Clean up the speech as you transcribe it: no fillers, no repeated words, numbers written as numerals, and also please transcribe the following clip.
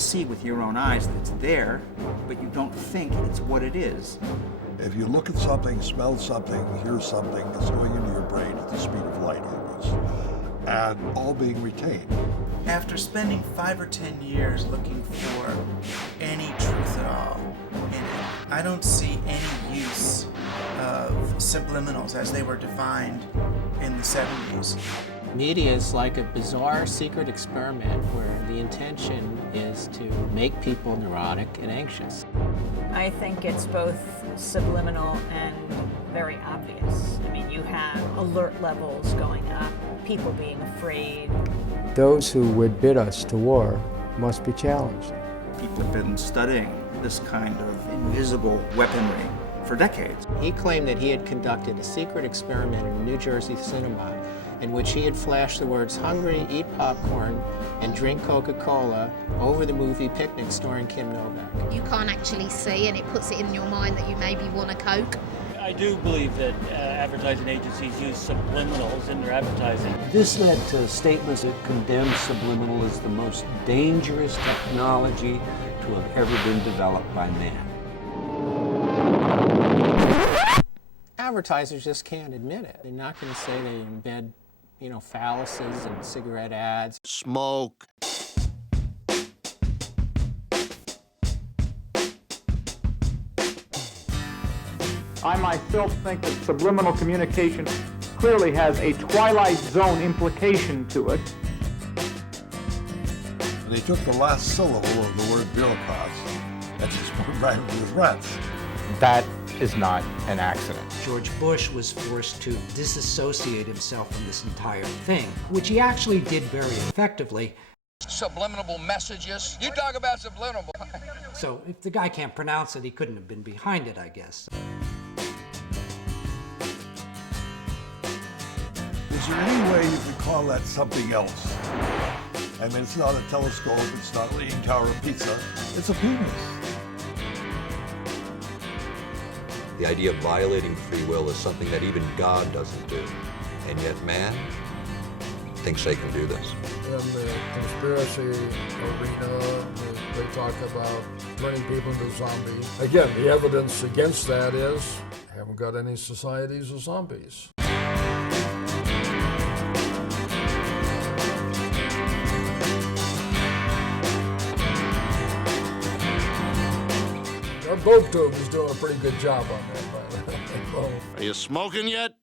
see with your own eyes that it's there, but you don't think it's what it is. If you look at something, smell something, hear something, it's going into your brain at the speed of light almost, and all being retained. After spending 5 or 10 years looking for any truth at all in it, I don't see any use of subliminals as they were defined in the 70s. Media is like a bizarre secret experiment where the intention is to make people neurotic and anxious. I think it's both subliminal and very obvious. I mean, you have alert levels going up, people being afraid. Those who would bid us to war must be challenged. People have been studying this kind of invisible weaponry for decades. He claimed that he had conducted a secret experiment in a New Jersey cinema in which he had flashed the words "hungry, eat popcorn, and drink Coca-Cola" over the movie Picnic starring Kim Novak. You can't actually see, and it puts it in your mind that you maybe want a Coke. I do believe that advertising agencies use subliminals in their advertising. This led to statements that condemned subliminal as the most dangerous technology to have ever been developed by man. Advertisers just can't admit it. They're not going to say they embed, phalluses in cigarette ads. Smoke. I myself think that subliminal communication clearly has a Twilight Zone implication to it. And they took the last syllable of the word bureaucrats and just put it right into the rents. That is not an accident. George Bush was forced to disassociate himself from this entire thing, which he actually did very effectively. Subliminal messages. You talk about subliminal. So if the guy can't pronounce it, he couldn't have been behind it, I guess. Is there any way you could call that something else? I mean, it's not a telescope, it's not a Leaning Tower of Pizza, it's a penis. The idea of violating free will is something that even God doesn't do. And yet man thinks they can do this. In the conspiracy arena, they talk about turning people into zombies. Again, the evidence against that is, haven't got any societies of zombies. Our Tube is doing a pretty good job on that, by the way. Are you smoking yet?